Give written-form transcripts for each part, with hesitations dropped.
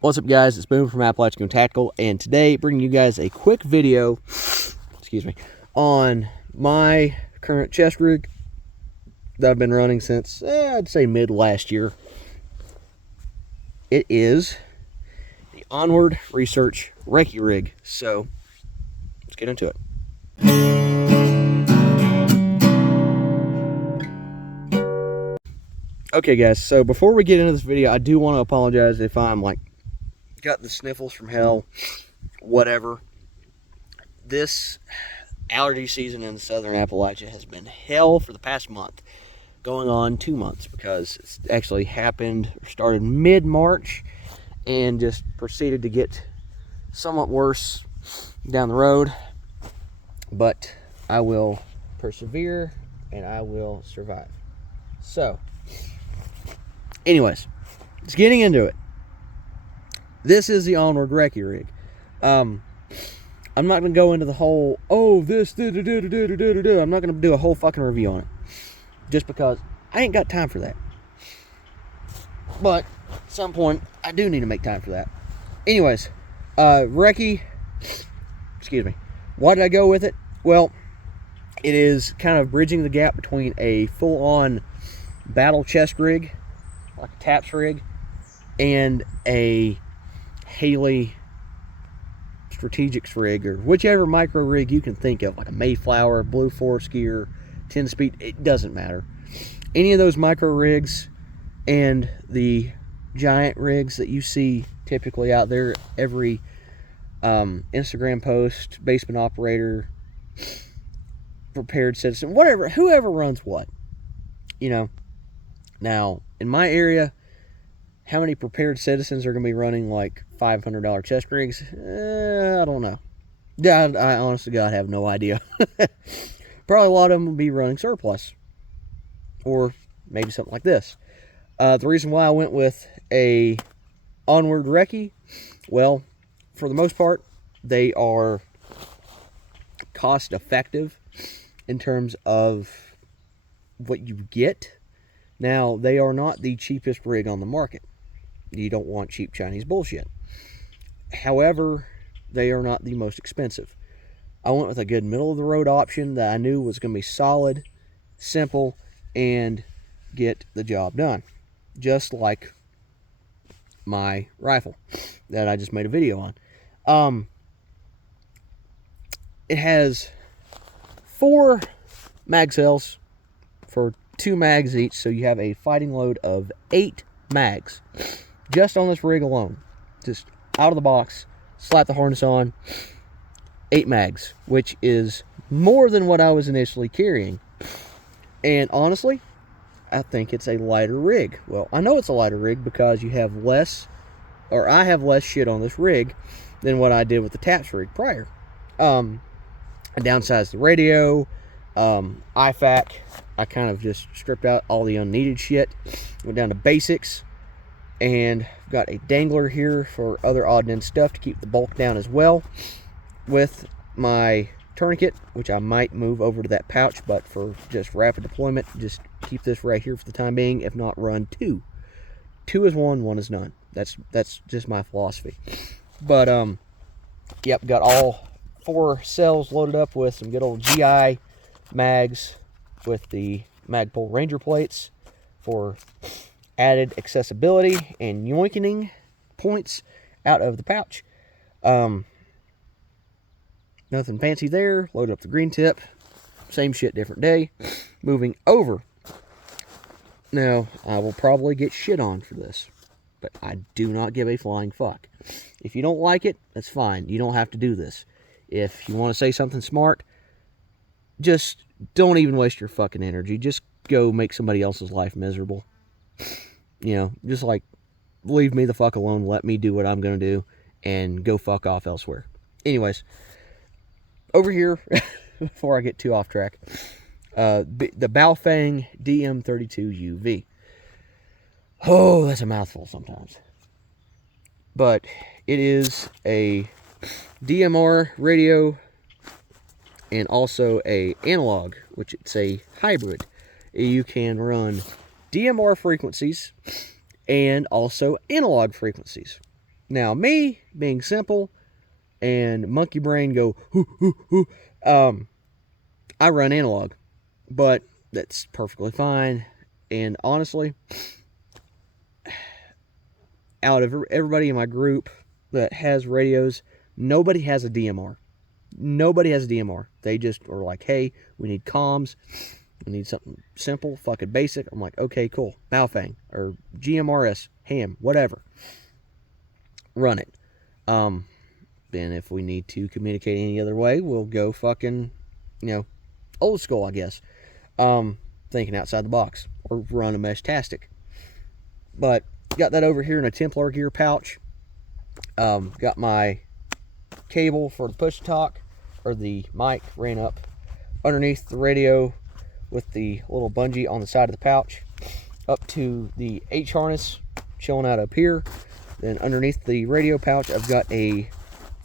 What's up, guys? It's Boom from Appalachian Tactical, and today bringing you guys a quick video, on my current chest rig that I've been running since, I'd say mid last year. It is the Onward Research Recce Rig, so let's get into it. Okay, guys, so before we get into this video, I do want to apologize if I'm got the sniffles from hell, whatever. This allergy season in southern Appalachia has been hell for the past month, going on 2 months, because it's actually happened, started mid-March and just proceeded to get somewhat worse down the road. But I will persevere and I will survive. So anyways, just getting into it. This is the Onward Recce rig. I'm not going to go into the whole, I'm not going to do a whole fucking review on it, just because I ain't got time for that. But at some point, I do need to make time for that. Anyways, Recce, why did I go with it? Well, it is kind of bridging the gap between a full-on battle chest rig, like a TAPS rig, and a Haley Strategics rig, or whichever micro rig you can think of, like a Mayflower, Blue Forest Gear, 10-speed, it doesn't matter. Any of those micro rigs and the giant rigs that you see typically out there, every Instagram post, basement operator, prepared citizen, whatever, whoever runs what, you know. Now, in my area, how many prepared citizens are going to be running like $500 chest rigs? I don't know. Yeah, I honestly, God, have no idea. Probably a lot of them will be running surplus, or maybe something like this. The reason why I went with a Onward Recce, well, for the most part, they are cost effective in terms of what you get. Now, they are not the cheapest rig on the market. You don't want cheap Chinese bullshit. However, they are not the most expensive. I went with a good middle-of-the-road option that I knew was going to be solid, simple, and get the job done. Just like my rifle that I just made a video on. It has 4 mag cells for 2 mags each, so you have a fighting load of 8 mags. Just on this rig alone, just out of the box, slap the harness on, 8 mags, which is more than what I was initially carrying. And honestly, I think it's a lighter rig. Well, I know it's a lighter rig because you have less, or I have less shit on this rig than what I did with the TAPS rig prior. I downsized the radio, IFAC. I kind of just stripped out all the unneeded shit, went down to basics, and got a dangler here for other odd and end stuff to keep the bulk down as well, with my tourniquet, which I might move over to that pouch, but for just rapid deployment, just keep this right here for the time being. If not, run 2. 2 is 1, 1 is none. That's just my philosophy. But yep, got all 4 cells loaded up with some good old GI mags with the Magpul Ranger plates for added accessibility and yoinking points out of the pouch. Nothing fancy there. Load up the green tip. Same shit, different day. Moving over. Now, I will probably get shit on for this, but I do not give a flying fuck. If you don't like it, that's fine. You don't have to do this. If you want to say something smart, just don't even waste your fucking energy. Just go make somebody else's life miserable. You know, just like, leave me the fuck alone, let me do what I'm going to do, and go fuck off elsewhere. Anyways, over here, before I get too off track, the Baofeng DM32 UV. Oh, that's a mouthful sometimes. But it is a DMR radio and also a analog, which it's a hybrid. You can run DMR frequencies and also analog frequencies. Now, me being simple and monkey brain go, hoo, hoo, hoo, I run analog, but that's perfectly fine. And honestly, out of everybody in my group that has radios, nobody has a DMR. Nobody has a DMR. They just are like, hey, we need comms. We need something simple, fucking basic. I'm like, okay, cool. Baofeng or GMRS, ham, whatever. Run it. Then if we need to communicate any other way, we'll go fucking, old school, I guess. Thinking outside the box. Or run a mesh-tastic. But got that over here in a Templar gear pouch. Got my cable for the push talk, or the mic, ran up underneath the radio with the little bungee on the side of the pouch, up to the H harness chilling out up here. Then underneath the radio pouch, I've got a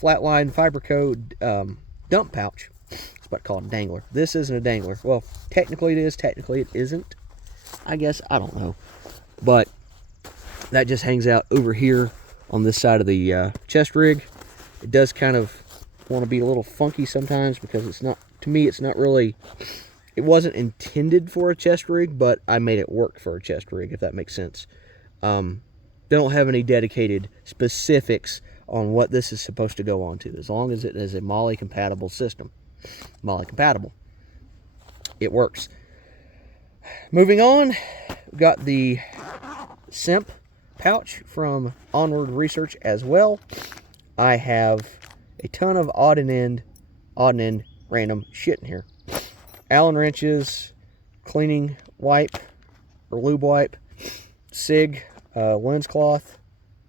flatline Fiberco dump pouch. It's about called a dangler. This isn't a dangler. Well, technically it is, technically it isn't. I guess, I don't know. But that just hangs out over here on this side of the chest rig. It does kind of want to be a little funky sometimes because it's not, to me, it's not really, it wasn't intended for a chest rig, but I made it work for a chest rig, if that makes sense. They don't have any dedicated specifics on what this is supposed to go on to, as long as it is a MOLLE compatible system. MOLLE compatible. It works. Moving on, we've got the SIMP pouch from Onward Research as well. I have a ton of odd and end random shit in here. Allen wrenches, cleaning wipe or lube wipe, SIG, lens cloth,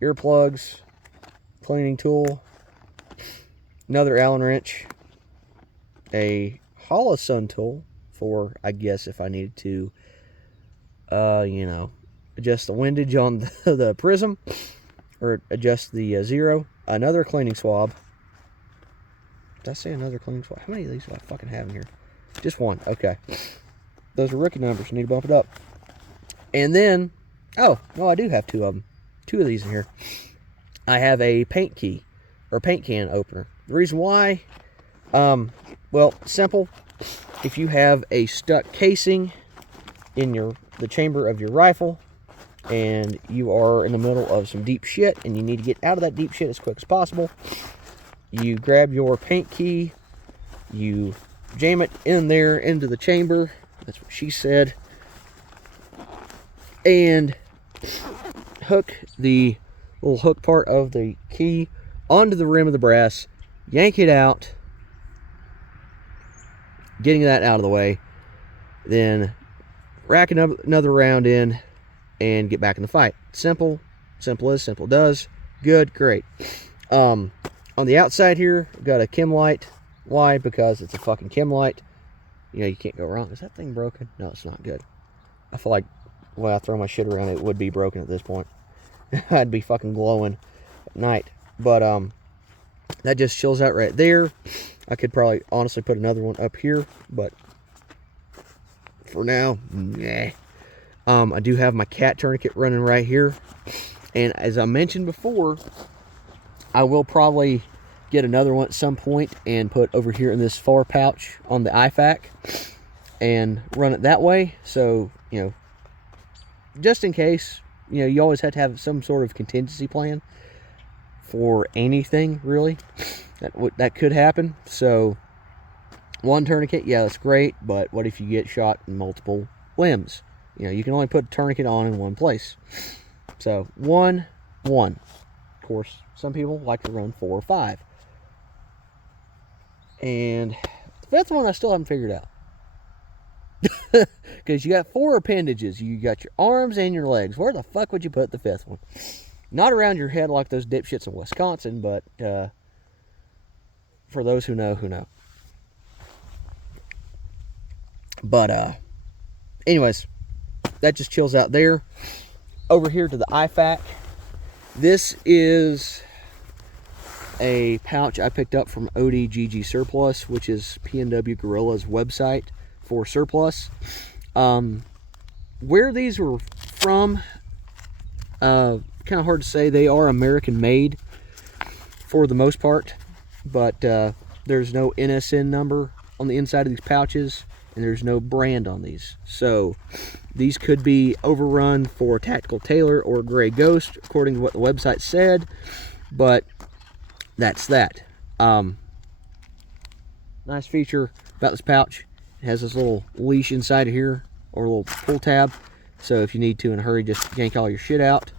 earplugs, cleaning tool, another Allen wrench, a Holosun tool for, I guess, if I needed to, adjust the windage on the prism, or adjust the zero, another cleaning swab. Did I say another cleaning swab? How many of these do I fucking have in here? Just one. Okay. Those are rookie numbers. Need to bump it up. And then, oh, no, I do have two of them. Two of these in here. I have a paint key, or paint can opener. The reason why, well, simple. If you have a stuck casing in the chamber of your rifle, and you are in the middle of some deep shit, and you need to get out of that deep shit as quick as possible, you grab your paint key, you jam it in there into the chamber, that's what she said, and hook the little hook part of the key onto the rim of the brass, yank it out, getting that out of the way, then rack another round in and get back in the fight. Simple as simple does. Good, great. On the outside here, I've got a chem light. Why? Because it's a fucking chem light. You can't go wrong. Is that thing broken? No, it's not good. I feel like when I throw my shit around, it would be broken at this point. I'd be fucking glowing at night. But that just chills out right there. I could probably honestly put another one up here, but for now, nah. I do have my cat tourniquet running right here. And as I mentioned before, I will probably get another one at some point and put over here in this far pouch on the IFAK and run it that way. So, just in case, you always have to have some sort of contingency plan for anything, really. That could happen. So, one tourniquet, yeah, that's great, but what if you get shot in multiple limbs? You can only put a tourniquet on in one place. So, one. Of course, some people like to run 4 or 5. And the 5th one I still haven't figured out. Because you got 4 appendages. You got your arms and your legs. Where the fuck would you put the 5th one? Not around your head like those dipshits in Wisconsin, but for those who know, who know. But, anyways, that just chills out there. Over here to the IFAK. This is a pouch I picked up from ODGG Surplus, which is PNW Gorilla's website for surplus. Where these were from kind kind of hard to say. They are American made for the most part, but there's no NSN number on the inside of these pouches, and there's no brand on these. So these could be overrun for Tactical Tailor or Gray Ghost, according to what the website said, but that's that. Nice feature about this pouch, it has this little leash inside of here, or a little pull tab, so if you need to in a hurry, just yank all your shit out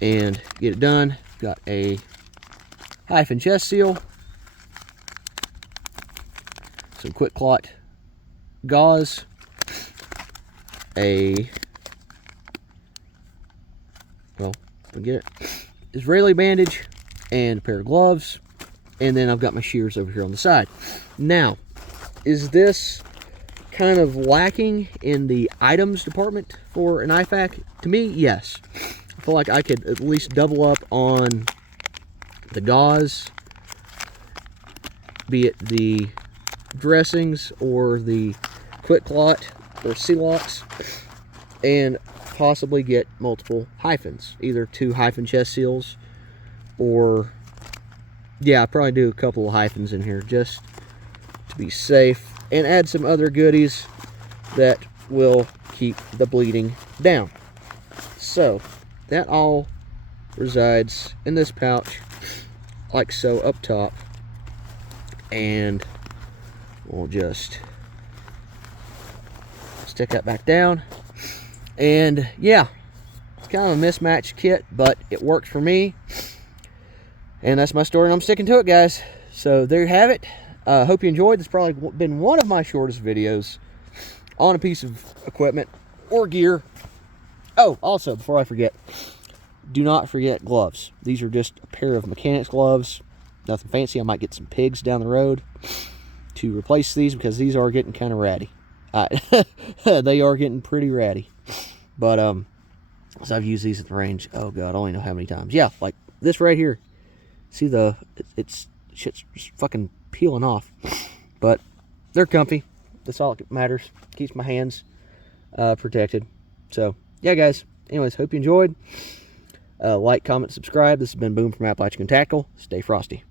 and get it done. Got a hyphen chest seal, some quick clot gauze, forget it, Israeli bandage, and a pair of gloves, and then I've got my shears over here on the side. Now, is this kind of lacking in the items department for an IFAK? To me, yes. I feel like I could at least double up on the gauze, be it the dressings or the quick clot or seal-locks, and possibly get multiple hyphens, either 2 hyphen chest seals, or yeah, I'll probably do a couple of hyphens in here just to be safe, and add some other goodies that will keep the bleeding down. So that all resides in this pouch like so up top, and we'll just stick that back down. And yeah, it's kind of a mismatched kit, but it works for me, and that's my story, and I'm sticking to it, guys. So there you have it. Hope you enjoyed. This has probably been one of my shortest videos on a piece of equipment or gear. Oh, also, before I forget, do not forget gloves. These are just a pair of mechanics gloves, nothing fancy. I might get some pigs down the road to replace these, because these are getting kind of ratty. They are getting pretty ratty. But so I've used these at the range, oh god, I don't even know how many times. Yeah, like this right here. See it's shit's just fucking peeling off. But they're comfy. That's all that matters. Keeps my hands protected. So yeah, guys, anyways, hope you enjoyed. Like, comment, subscribe. This has been Boom from Appalachian Tactical. Stay frosty.